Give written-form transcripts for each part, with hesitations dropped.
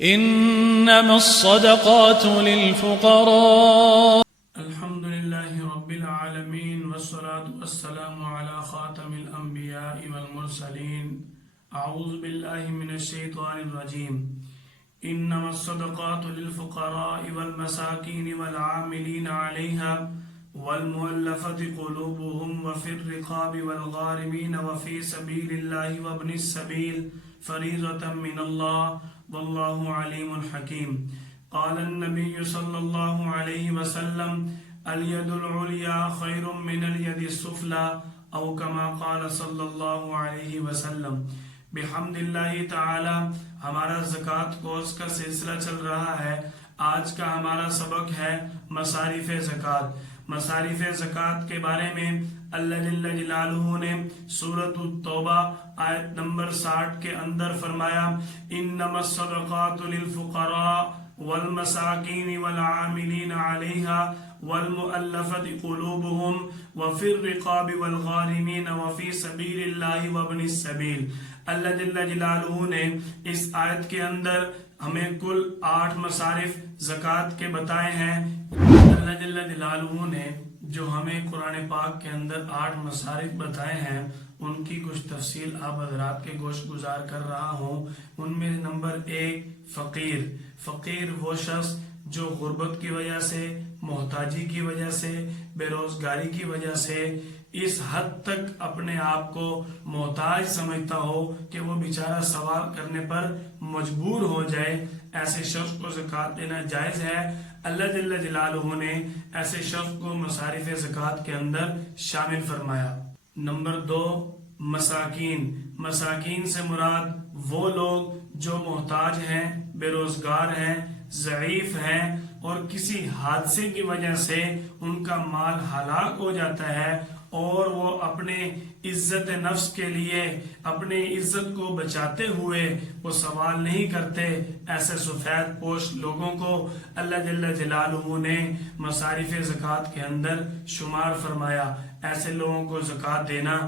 إنما الصدقات للفقراء. الحمد لله رب العالمين والصلاة والسلام على خاتم الأنبياء والمرسلين. أعوذ بالله من الشيطان الرجيم. إنما الصدقات للفقراء والمساكين والعاملين عليها والمؤلفة قلوبهم وفي الرقاب والغارمين وفي سبيل الله وابن السبيل فريضة من الله والله عليم حكيم. قال النبي صلى الله عليه وسلم اليد العليا خير من اليد السفلى أو كما قال صلی اللہ علیہ وسلم. بحمد اللہ تعالی ہمارا زکوٰۃ کورس کا سلسلہ چل رہا ہے. آج کا ہمارا سبق ہے مصارف زکوٰۃ. مصارف زکوٰۃ کے بارے میں اللہ جل جلالہ نے سورۃ التوبہ آیت نمبر 60 کے اندر فرمایا انما الصدقات للفقراء والمساکین والعاملین علیہا والمؤلفة قلوبهم وفي الرقاب والغارمین وفی سبیل اللہ وابن السبیل. اللہ جل جلالہ نے اس آیت کے اندر ہمیں کل 8 مصارف زکوٰۃ کے بتائے ہیں. اللہ جل جلالہ نے جو ہمیں قرآن پاک کے اندر 8 مصارف بتائے ہیں ان کی کچھ تفصیل آپ حضرات کے گوش گزار کر رہا ہوں. ان میں نمبر 1 فقیر. فقیر وہ شخص جو غربت کی وجہ سے، محتاجی کی وجہ سے، بے روزگاری کی وجہ سے اس حد تک اپنے آپ کو محتاج سمجھتا ہو کہ وہ بیچارہ سوال کرنے پر مجبور ہو جائے، ایسے شخص کو زکوٰۃ دینا جائز ہے. اللہ جل جلالہ نے ایسے شخص کو مصارف زکوٰۃ کے اندر شامل فرمایا. نمبر 2 مساکین. مساکین سے مراد وہ لوگ جو محتاج ہیں، بے روزگار ہیں، ضعیف ہیں اور کسی حادثے کی وجہ سے ان کا مال ہلاک ہو جاتا ہے اور وہ اپنے عزت نفس کے لیے، اپنے عزت کو بچاتے ہوئے وہ سوال نہیں کرتے. ایسے سفید پوش لوگوں کو اللہ جل جلالہ نے مصارف زکوٰۃ کے اندر شمار فرمایا. ایسے لوگوں کو زکوٰۃ دینا.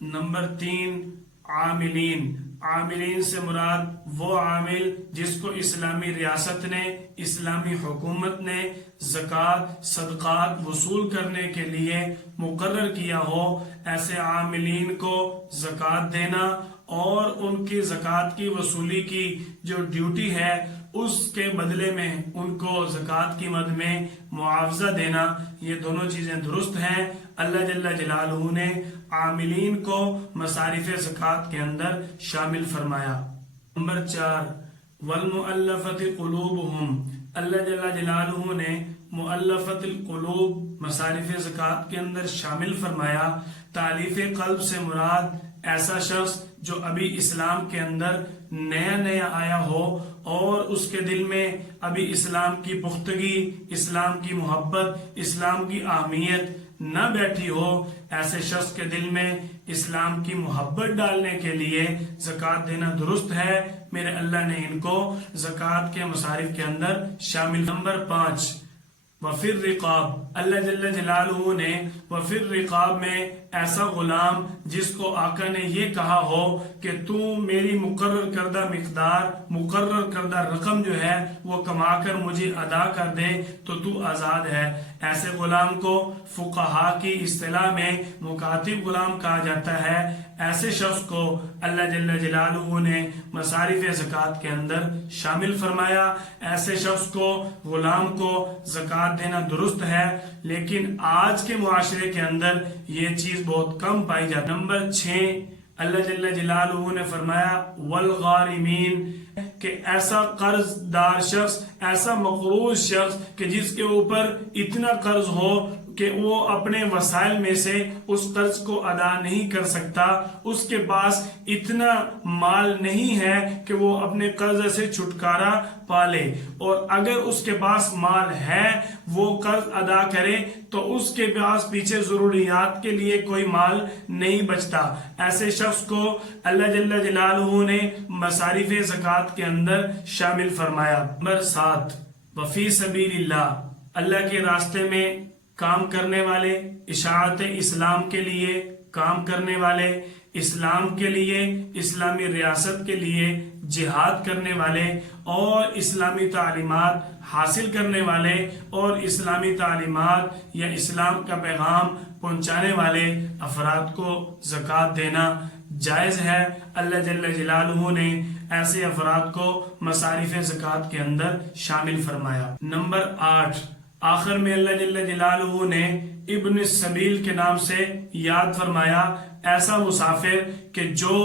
نمبر 3 عاملین. عاملین سے مراد وہ عامل جس کو اسلامی ریاست نے، اسلامی حکومت نے زکوٰۃ صدقات وصول کرنے کے لیے مقرر کیا ہو. ایسے عاملین کو زکوٰۃ دینا اور ان کی زکوٰۃ کی وصولی کی جو ڈیوٹی ہے اس کے بدلے میں ان کو زکوٰۃ کی مد میں معاوضہ دینا، یہ دونوں چیزیں درست ہیں. اللہ جل جلالہ نے عاملین کو مصارف زکوٰۃ کے اندر شامل فرمایا. نمبر 4 والمؤلفۃ قلوبہم. اللہ جل جلالہ نے مؤلفۃ القلوب مصارف زکوٰۃ کے اندر شامل فرمایا. تالیف قلب سے مراد ایسا شخص جو ابھی اسلام کے اندر نیا آیا ہو اور اس کے دل میں ابھی اسلام کی پختگی، اسلام کی محبت، اسلام کی اہمیت نہ بیٹھی ہو. ایسے شخص کے دل میں اسلام کی محبت ڈالنے کے لیے زکوٰۃ دینا درست ہے. میرے اللہ نے ان کو زکوٰۃ کے مصارف کے اندر شامل. نمبر 5 وفی الرقاب. اللہ جل جلالہ نے وفی الرقاب میں ایسا غلام جس کو آقا نے یہ کہا ہو کہ تو میری مقرر کردہ مقدار، مقرر کردہ رقم جو ہے وہ کما کر مجھے ادا کر دے تو آزاد ہے. ایسے غلام کو فقہا کی اصطلاح میں مکاتب غلام کہا جاتا ہے. ایسے شخص کو اللہ جل جلالہ نے مصارف زکوٰۃ کے اندر شامل فرمایا. ایسے شخص کو، غلام کو زکوٰۃ دینا درست ہے، لیکن آج کے معاشرے کے اندر یہ چیز بہت کم پائی جاتی. نمبر 6 اللہ جل جلالہ نے فرمایا والغارمین، کہ ایسا قرض دار شخص، ایسا مقروض شخص کہ جس کے اوپر اتنا قرض ہو کہ وہ اپنے وسائل میں سے اس قرض کو ادا نہیں کر سکتا، اس کے پاس اتنا مال نہیں ہے کہ وہ اپنے قرض سے چھٹکارا پالے، اور اگر اس کے پاس مال ہے وہ قرض ادا کرے تو اس کے پاس پیچھے ضروریات کے لیے کوئی مال نہیں بچتا. ایسے شخص کو اللہ جل جلالہ نے مصارف زکوٰۃ کے اندر شامل فرمایا. نمبر 7 وفی سبیل اللہ. اللہ کے راستے میں کام کرنے والے، اشاعت اسلام کے لیے کام کرنے والے، اسلام کے لیے، اسلامی ریاست کے لیے جہاد کرنے والے اور اسلامی تعلیمات حاصل کرنے والے اور اسلامی تعلیمات یا اسلام کا پیغام پہنچانے والے افراد کو زکوٰۃ دینا جائز ہے۔ اللہ جل جلالہ نے ایسے افراد کو مصارف زکوٰۃ کے اندر شامل فرمایا۔ نمبر 8، آخر میں اللہ جل جلالہ نے ابن السبیل کے نام سے یاد فرمایا، ایسا مسافر کہ جو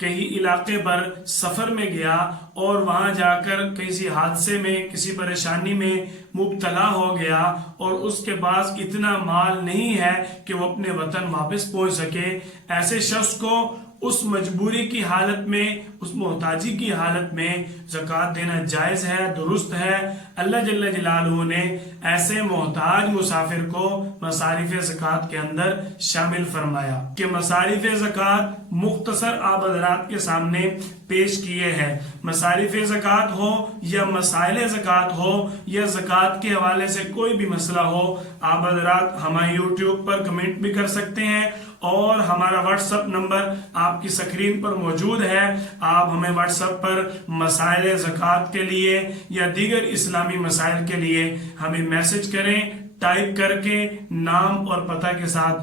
کہیں علاقے پر سفر میں گیا اور وہاں جا کر کسی حادثے میں، کسی پریشانی میں مبتلا ہو گیا اور اس کے پاس اتنا مال نہیں ہے کہ وہ اپنے وطن واپس پہنچ سکے، ایسے شخص کو اس مجبوری کی حالت میں، اس محتاجی کی حالت میں زکوٰۃ دینا جائز ہے، درست ہے۔ اللہ جل جلالہ نے ایسے محتاج مسافر کو مصارف زکوٰۃ کے اندر شامل فرمایا کہ مصارف زکوٰۃ مختصر آپ حضرات کے سامنے پیش کیے ہیں۔ مصارف زکوٰۃ ہو یا مسائل زکوٰۃ ہو یا زکوٰۃ کے حوالے سے کوئی بھی مسئلہ ہو، آپ حضرات ہمیں یوٹیوب پر کمنٹ بھی کر سکتے ہیں اور ہمارا واٹس ایپ نمبر آپ کی سکرین پر موجود ہے۔ آپ ہمیں واٹس ایپ پر مسائل زکوٰۃ کے لیے یا دیگر اسلامی مسائل کے لیے ہمیں میسج کریں، ٹائپ کر کے نام اور پتہ کے ساتھ۔